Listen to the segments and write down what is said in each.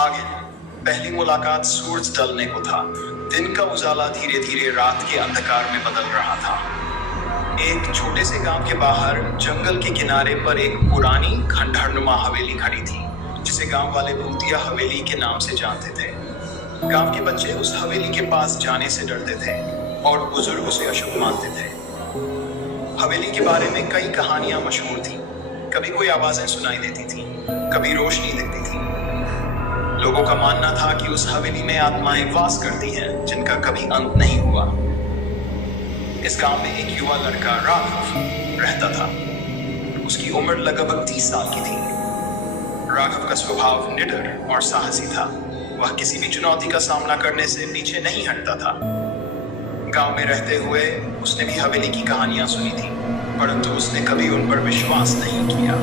भागिन। पहली मुलाकात सूरज ढलने को था। दिन का उजाला धीरे धीरे रात के अंधकार में बदल रहा था। एक छोटे से गांव के बाहर जंगल के किनारे पर एक पुरानी खंडहरनुमा हवेली खड़ी थी, जिसे गांव वाले भूतिया हवेली के नाम से जानते थे। गांव के बच्चे उस हवेली के पास जाने से डरते थे और बुजुर्ग उसे अशुभ मानते थे। हवेली के बारे में कई कहानियां मशहूर थीं। कभी कोई आवाजें सुनाई देती थी, कभी रोशनी दिखती थी। लोगों का मानना था कि उस हवेली में आत्माएं वास करती हैं जिनका कभी अंत नहीं हुआ। इस गांव में एक युवा लड़का राघव रहता था। उसकी उम्र लगभग 30 साल की थी। राघव का स्वभाव निडर और साहसी था। वह किसी भी चुनौती का सामना करने से पीछे नहीं हटता था। गांव में रहते हुए उसने भी हवेली की कहानियां सुनी थी, परंतु उसने कभी उन पर विश्वास नहीं किया।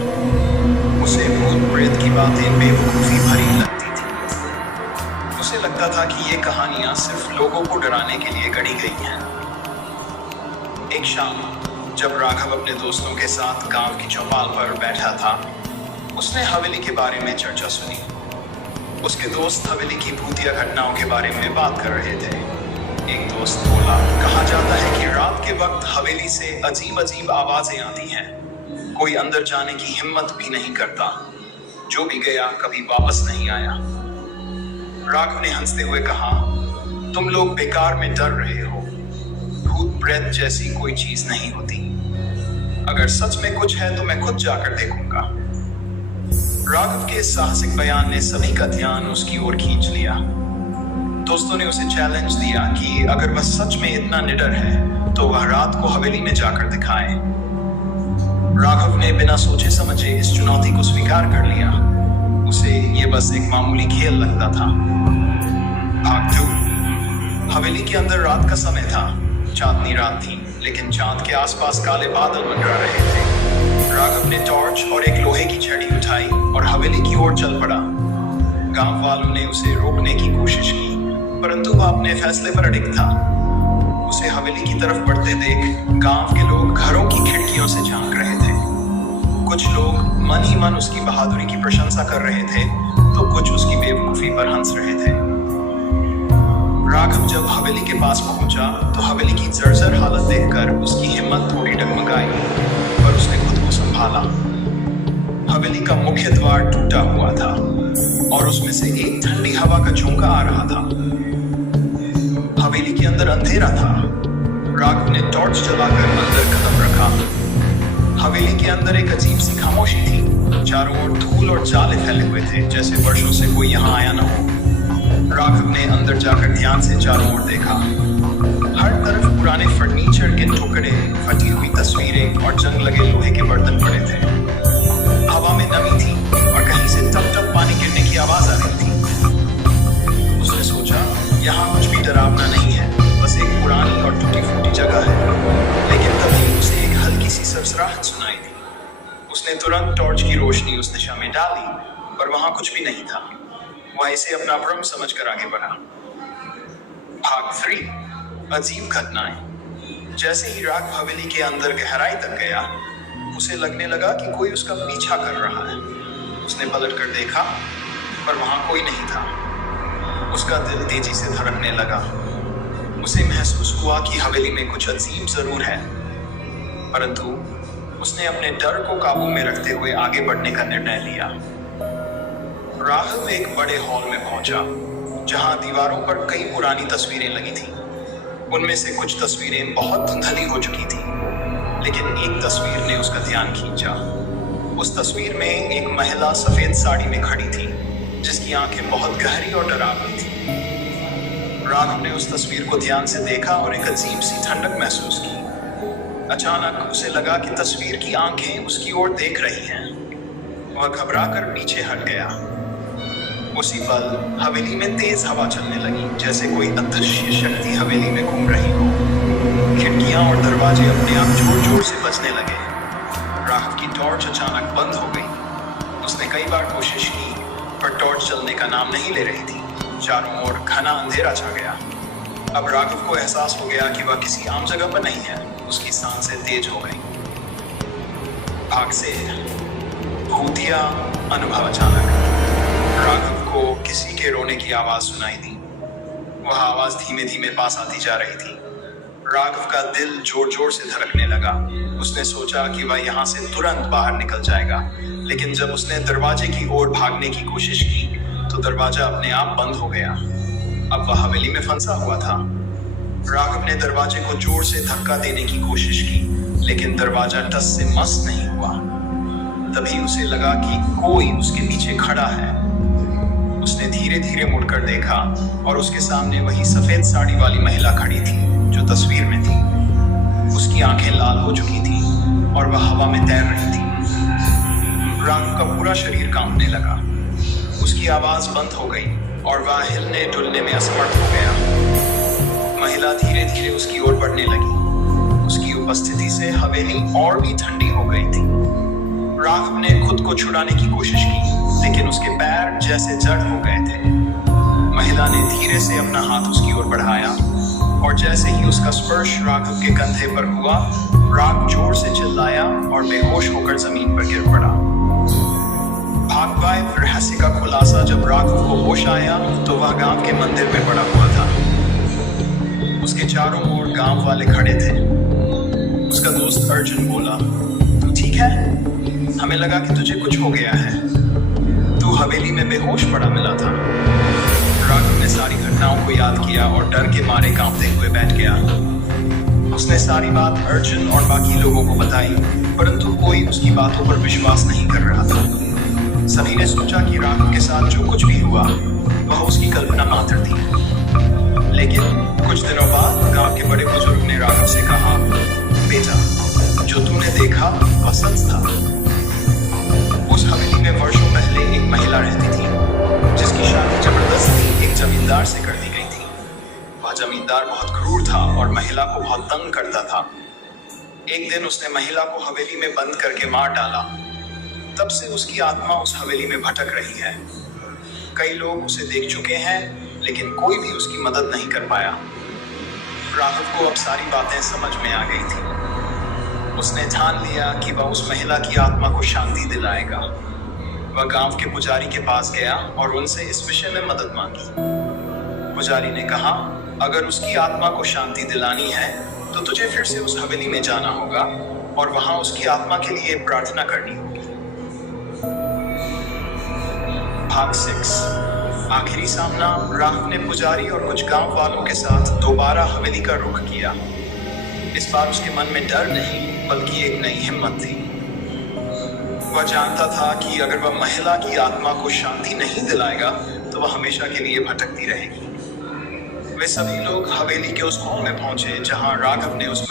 उसे भूत प्रेत की बातें बेवकूफी भरी लगती थी। उसे लगता था कि ये कहानियां सिर्फ लोगों को डराने के लिए गढ़ी गई हैं। एक शाम जब राघव अपने दोस्तों के साथ गांव की चौपाल पर बैठा था, उसने हवेली के बारे में चर्चा सुनी। उसके दोस्त हवेली की भूतिया घटनाओं के बारे में बात कर रहे थे। एक दोस्त बोला, कहा जाता है कि रात के वक्त हवेली से अजीब अजीब आवाजें आती हैं। कोई अंदर जाने की हिम्मत भी नहीं करता। जो भी गया कभी वापस नहीं आया। राघव ने हंसते हुए कहा, तुम लोग बेकार में डर रहे हो। भूत प्रेत जैसी कोई चीज नहीं होती। अगर सच में कुछ है तो मैं खुद जाकर देखूंगा। राघव के साहसिक बयान ने सभी का ध्यान उसकी ओर खींच लिया। दोस्तों ने उसे चैलेंज दिया कि अगर वह सच में इतना निडर है तो वह रात को हवेली में जाकर दिखाए। राघव ने बिना सोचे समझे इस चुनौती को स्वीकार कर लिया। उसे ये बस एक मामूली खेल लगता था। भाग 2। हवेली के अंदर रात का समय था। चांदनी रात थी, लेकिन चांद के आसपास काले बादल मंडरा रहे थे। राघव ने टॉर्च और एक लोहे की छड़ी उठाई और हवेली की ओर चल पड़ा। गांव वालों ने उसे रोकने की कोशिश की, परंतु वह अपने फैसले पर अडिग था। उसे हवेली की तरफ बढ़ते देख गांव के लोग घरों की खिड़कियों से झांक रहे थे। कुछ लोग मन ही मन उसकी बहादुरी की प्रशंसा कर रहे थे, तो कुछ उसकी बेवकूफी पर हंस रहे थे। राघव जब हवेली के पास पहुंचा तो हवेली की जर्जर हालत देखकर उसकी हिम्मत थोड़ी डगमगाई, पर उसने खुद को संभाला। हवेली का मुख्य द्वार टूटा हुआ था और उसमें से एक ठंडी हवा का झोंका आ रहा था। हवेली के अंदर अंधेरा था। राघव ने टॉर्च जलाकर अंदर कदम रखा। हवेली के अंदर एक अजीब सी खामोशी थी। चारों ओर धूल और जाले फैले हुए थे, जैसे वर्षों से कोई यहाँ आया न हो। राघव ने अंदर जाकर ध्यान से चारों ओर देखा। हर तरफ पुराने फर्नीचर के टुकड़े, फटी हुई तस्वीरें और जंग लगे लोहे के बर्तन पड़े थे। हवा में नमी थी और कहीं से टप टप पानी गिरने की आवाज आ रही थी। उसने सोचा, यहाँ कुछ भी डरावना नहीं है, बस एक पुरानी और टूटी फूटी जगह है। लेकिन तभी उसे एक हल्की सी सरसराहट सुनाई दी। उसने तुरंत टॉर्च की रोशनी उस दिशा में डाली, पर वहां कुछ भी नहीं था। वह इसे अपना भ्रम समझकर आगे बढ़ा। भाग 3। अजीब घटनाएं। जैसे ही राघव हवेली के अंदर गहराई तक गया, उसे लगने लगा कि कोई उसका पीछा कर रहा है। उसने पलट कर देखा, पर वहां कोई नहीं था। उसका दिल तेजी से धड़कने लगा। उसे महसूस हुआ कि हवेली में कुछ अजीब जरूर है, परंतु उसने अपने डर को काबू में रखते हुए आगे बढ़ने का निर्णय लिया। राघव एक बड़े हॉल में पहुंचा, जहां दीवारों पर कई पुरानी तस्वीरें लगी थीं। उनमें से कुछ तस्वीरें बहुत धुंधली हो चुकी थीं, लेकिन एक तस्वीर ने उसका ध्यान खींचा। उस तस्वीर में एक महिला सफेद साड़ी में खड़ी थी, जिसकी आंखें बहुत गहरी और डरावनी थीं। राघव ने उस तस्वीर को ध्यान से देखा और एक अजीब सी ठंडक महसूस की। अचानक उसे लगा कि तस्वीर की आंखें उसकी ओर देख रही हैं। वह घबराकर पीछे हट गया। उसी पल हवेली में तेज हवा चलने लगी, जैसे कोई अदृश्य शक्ति हवेली में घूम रही हो। खिड़कियां और दरवाजे अपने आप जोर जोर से बजने लगे। राघव की टॉर्च अचानक बंद हो गई। उसने कई बार कोशिश की, पर टॉर्च चलने का नाम नहीं ले रही थी। चारों ओर घना अंधेरा छा गया। अब राघव को एहसास हो गया कि वह किसी आम जगह पर नहीं है। उसकी सांसें तेज हो गई। भाग से भूतिया अनुभव। अचानक राघव को किसी किसी के रोने की आवाज सुनाई दी। वह आवाज धीमे धीमे पास आती जा रही थी। राघव का दिल जोर जोर से धड़कने लगा। उसने सोचा कि वह यहाँ से तुरंत बाहर निकल जाएगा, लेकिन जब उसने दरवाजे की ओर भागने की कोशिश की तो दरवाजा अपने आप बंद हो गया। अब वह हवेली में फंसा हुआ था। राघव ने दरवाजे को जोर से धक्का देने की कोशिश की, लेकिन दरवाजा टस से मस नहीं हुआ। तभी उसे लगा कि कोई उसके पीछे खड़ा है। उसने धीरे धीरे मुड़कर देखा और उसके सामने वही सफेद साड़ी वाली महिला खड़ी थी जो तस्वीर में थी। उसकी आंखें लाल हो चुकी थी और वह हवा में तैर रही थी। राघव का पूरा शरीर कांपने लगा। उसकी आवाज बंद हो गई और वह हिलने डुलने में असमर्थ हो गया। महिला धीरे धीरे उसकी ओर बढ़ने लगी। उसकी उपस्थिति से हवेली और भी ठंडी हो गई थी। राघव ने खुद को छुड़ाने की कोशिश की, लेकिन उसके पैर जैसे जड़ हो गए थे। महिला ने धीरे से अपना हाथ उसकी ओर बढ़ाया और जैसे ही उसका स्पर्श राघव के कंधे पर हुआ, राघव जोर से चिल्लाया और बेहोश होकर जमीन पर गिर पड़ा। भागवाए रहस्य का खुलासा जब राघव को होश आया तो वह गांव के मंदिर में पड़ा हुआ था। उसके चारों ओर गांव वाले खड़े थे। उसका दोस्त अर्जुन बोला, तू ठीक है? हमें लगा कि तुझे कुछ हो गया है। तू हवेली में बेहोश पड़ा मिला था। राघव ने सारी घटनाओं को याद किया और डर के मारे कांपते हुए बैठ गया। उसने सारी बात अर्जुन और बाकी लोगों को बताई, परंतु कोई उसकी बातों पर विश्वास नहीं कर रहा था। सभी ने सोचा कि राघव के साथ जो कुछ भी हुआ वह उसकी कल्पना मात्र थी। लेकिन कुछ दिनों बाद गांव के बड़े बुजुर्ग ने राघव से कहा, बेटा, जो तूने देखा वह सच था। उस हवेली में वर्षों पहले एक महिला रहती थी, जिसकी शादी जबरदस्ती एक जमींदार से कर दी गई थी। वह जमींदार बहुत क्रूर था और महिला को बहुत तंग करता था। एक दिन उसने महिला को हवेली में बंद करके मार डाला। तब से उसकी आत्मा उस हवेली में भटक रही है। कई लोग उसे देख चुके हैं, लेकिन कोई भी उसकी मदद नहीं कर पाया। राघव को अब सारी बातें समझ में आ गई थी। उसने ठान लिया कि वह उस महिला की आत्मा को शांति दिलाएगा। वह गांव के पुजारी के पास गया और उनसे इस विषय में मदद मांगी। पुजारी ने कहा, अगर उसकी आत्मा को शांति दिलानी है तो तुझे फिर से उस हवेली में जाना होगा और वहां उसकी आत्मा के लिए प्रार्थना करनी होगी। भाग 6। आखिरी सामना। राघव ने पुजारी और कुछ गांव वालों के साथ दोबारा हवेली का रुख किया। इस बार उसके मन में डर नहीं, बल्कि एक नई हिम्मत थी। वह जानता था कि अगर वह महिला की आत्मा को शांति नहीं दिलाएगा तो वह हमेशा के लिए भटकती रहेगी। वे सभी लोग हवेली के उस हॉल में पहुंचे जहां राघव ने उस